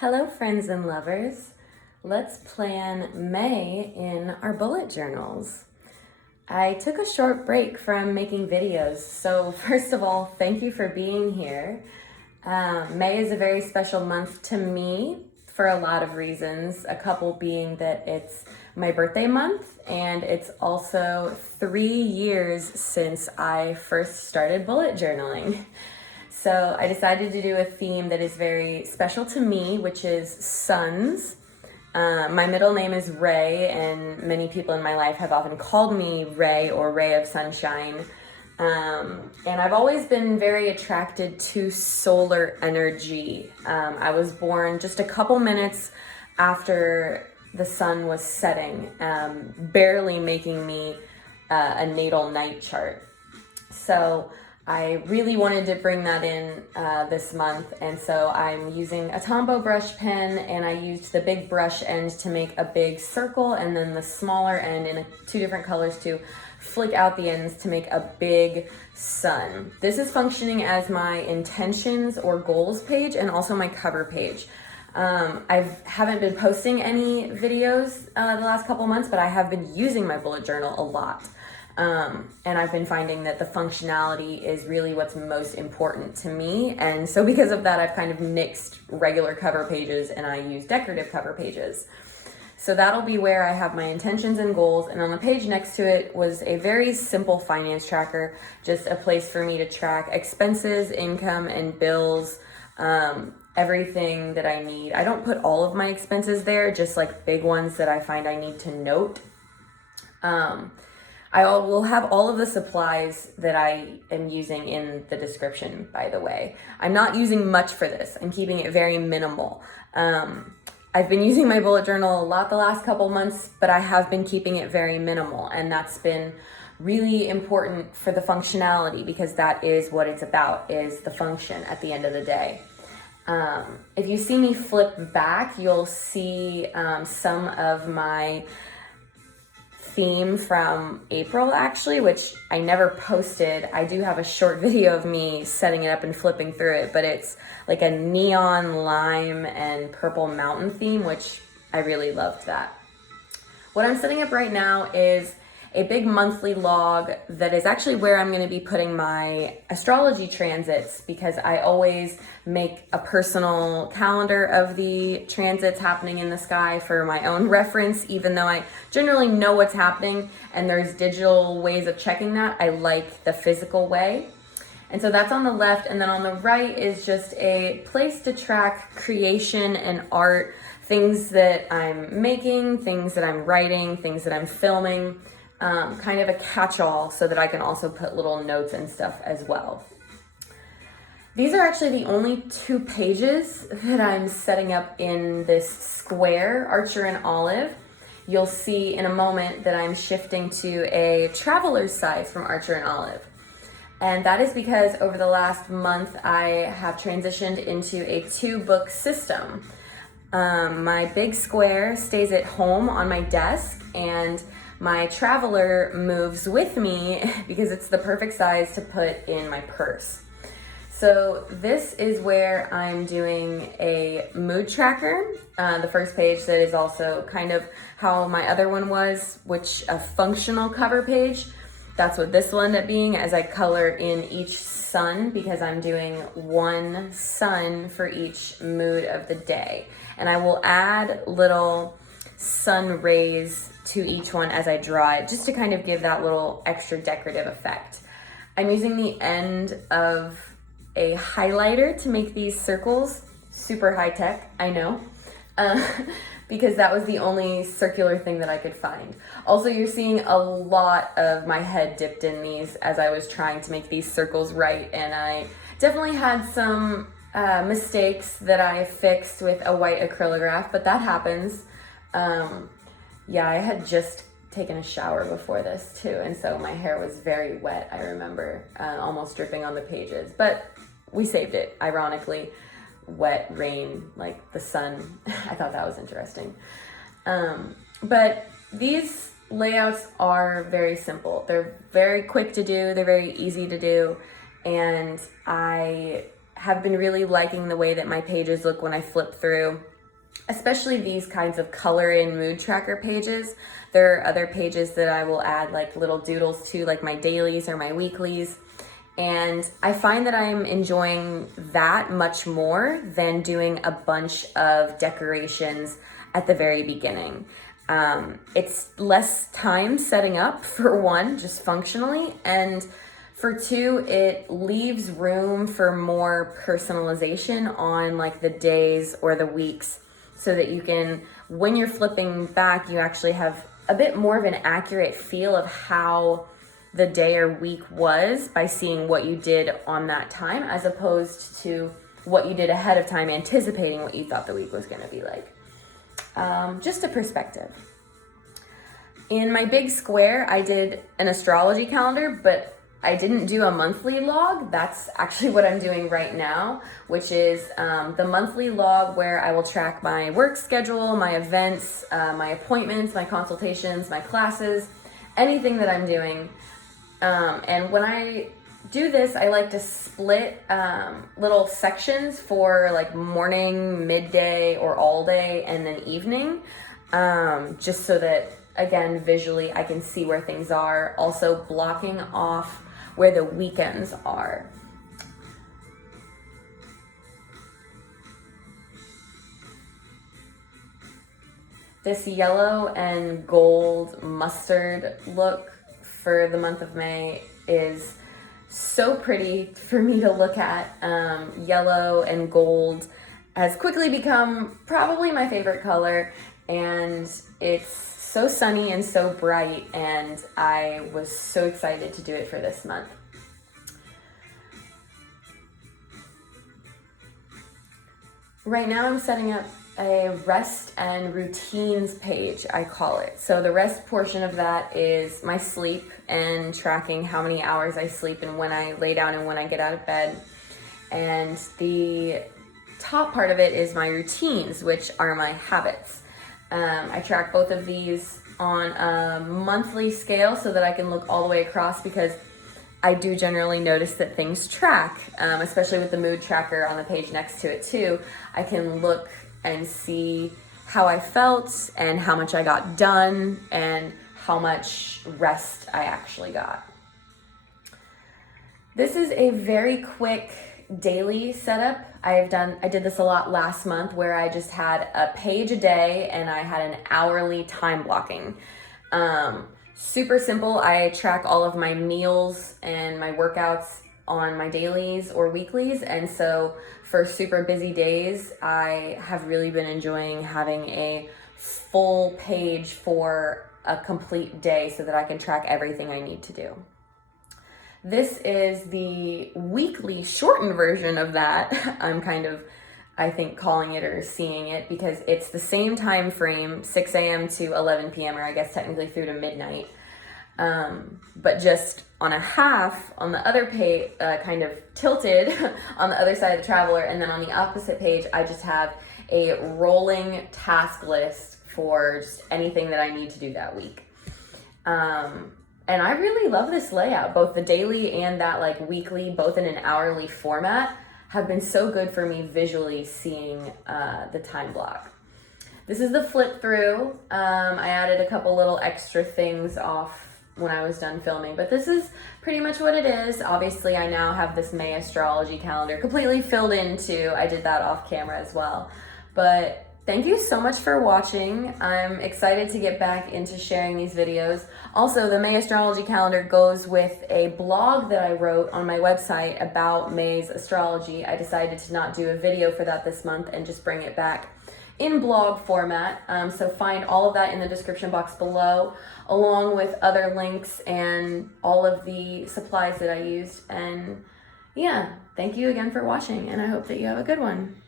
Hello, friends and lovers. Let's plan May in our bullet journals. I took a short break from making videos, so first of all, thank you for being here. May is a very special month to me for a lot of reasons, a couple being that it's my birthday month and it's also 3 years since I first started bullet journaling. So I decided to do a theme that is very special to me, which is suns. My middle name is Ray, and many people in my life have often called me Ray or Ray of Sunshine. And I've always been very attracted to solar energy. I was born just a couple minutes after the sun was setting, barely making me a natal night chart. So I really wanted to bring that in this month, and so I'm using a Tombow brush pen, and I used the big brush end to make a big circle, and then the smaller end in two different colors to flick out the ends to make a big sun. This is functioning as my intentions or goals page and also my cover page. I haven't been posting any videos the last couple months, but I have been using my bullet journal a lot. And I've been finding that the functionality is really what's most important to me. And so because of that, I've kind of nixed regular cover pages and I use decorative cover pages. So that'll be where I have my intentions and goals. And on the page next to it was a very simple finance tracker, just a place for me to track expenses, income, and bills, everything that I need. I don't put all of my expenses there, just like big ones that I find I need to note. I will have all of the supplies that I am using in the description, by the way. I'm not using much for this. I'm keeping it very minimal. I've been using my bullet journal a lot the last couple months, but I have been keeping it very minimal, and that's been really important for the functionality, because that is what it's about, is the function at the end of the day. If you see me flip back, you'll see some of my theme from April, actually, which I never posted. I do have a short video of me setting it up and flipping through it, but it's like a neon lime and purple mountain theme, which I really loved that. What I'm setting up right now is a big monthly log that is actually where I'm going to be putting my astrology transits, because I always make a personal calendar of the transits happening in the sky for my own reference. Even though I generally know what's happening and there's digital ways of checking that, I like the physical way. And so that's on the left, and then on the right is just a place to track creation and art, things that I'm making, things that I'm writing, things that I'm filming. Kind of a catch-all so that I can also put little notes and stuff as well. These are actually the only 2 pages that I'm setting up in this square, Archer and Olive. You'll see in a moment that I'm shifting to a traveler's size from Archer and Olive. And that is because over the last month, I have transitioned into a 2-book system. My big square stays at home on my desk, and my traveler moves with me because it's the perfect size to put in my purse. So this is where I'm doing a mood tracker, the first page that is also kind of how my other one was, which a functional cover page. That's what this will end up being, as I color in each sun, because I'm doing 1 sun for each mood of the day. And I will add little sun rays to each one as I draw it, just to kind of give that little extra decorative effect. I'm using the end of a highlighter to make these circles. Super high tech, I know, because that was the only circular thing that I could find. Also, you're seeing a lot of my head dipped in these as I was trying to make these circles right, and I definitely had some mistakes that I fixed with a white acrylograph, but that happens. Yeah, I had just taken a shower before this too, and so my hair was very wet, I remember, almost dripping on the pages, but we saved it, ironically. Wet rain, like the sun. I thought that was interesting. But these layouts are very simple. They're very quick to do, they're very easy to do, and I have been really liking the way that my pages look when I flip through, especially these kinds of color in mood tracker pages. There are other pages that I will add like little doodles to, like my dailies or my weeklies. And I find that I'm enjoying that much more than doing a bunch of decorations at the very beginning. It's less time setting up, for one, just functionally, and for two, it leaves room for more personalization on like the days or the weeks, so that you can, when you're flipping back, you actually have a bit more of an accurate feel of how the day or week was by seeing what you did on that time, as opposed to what you did ahead of time, anticipating what you thought the week was going to be like. Just a perspective. In my big square, I did an astrology calendar, but I didn't do a monthly log. That's actually what I'm doing right now, which is the monthly log where I will track my work schedule, my events, my appointments, my consultations, my classes, anything that I'm doing. And when I do this, I like to split little sections for like morning, midday, or all day, and then evening, just so that, again, visually I can see where things are. Also blocking off where the weekends are. This yellow and gold mustard look for the month of May is so pretty for me to look at. Yellow and gold has quickly become probably my favorite color, and it's so sunny and so bright, and I was so excited to do it for this month. Right now I'm setting up a rest and routines page, I call it. So the rest portion of that is my sleep and tracking how many hours I sleep and when I lay down and when I get out of bed. And the top part of it is my routines, which are my habits. I track both of these on a monthly scale so that I can look all the way across, because I do generally notice that things track, especially with the mood tracker on the page next to it too. I can look and see how I felt and how much I got done and how much rest I actually got. This is a very quick daily setup. I did this a lot last month, where I just had a page a day and I had an hourly time blocking. Super simple. I track all of my meals and my workouts on my dailies or weeklies, and so for super busy days, I have really been enjoying having a full page for a complete day so that I can track everything I need to do. This is the weekly shortened version of that. I'm kind of, I think, calling it or seeing it, because it's the same time frame, 6 a.m. to 11 p.m., or I guess technically through to midnight. But just on a half on the other page, kind of tilted on the other side of the traveler, and then on the opposite page, I just have a rolling task list for just anything that I need to do that week. And I really love this layout. Both the daily and that like weekly, both in an hourly format, have been so good for me visually seeing the time block. This is the flip through. I added a couple little extra things off when I was done filming, but this is pretty much what it is. Obviously, I now have this May astrology calendar completely filled in too. I did that off camera as well. But thank you so much for watching. I'm excited to get back into sharing these videos. Also, the May astrology calendar goes with a blog that I wrote on my website about May's astrology. I decided to not do a video for that this month and just bring it back in blog format. So find all of that in the description box below, along with other links and all of the supplies that I used. And yeah, thank you again for watching, and I hope that you have a good one.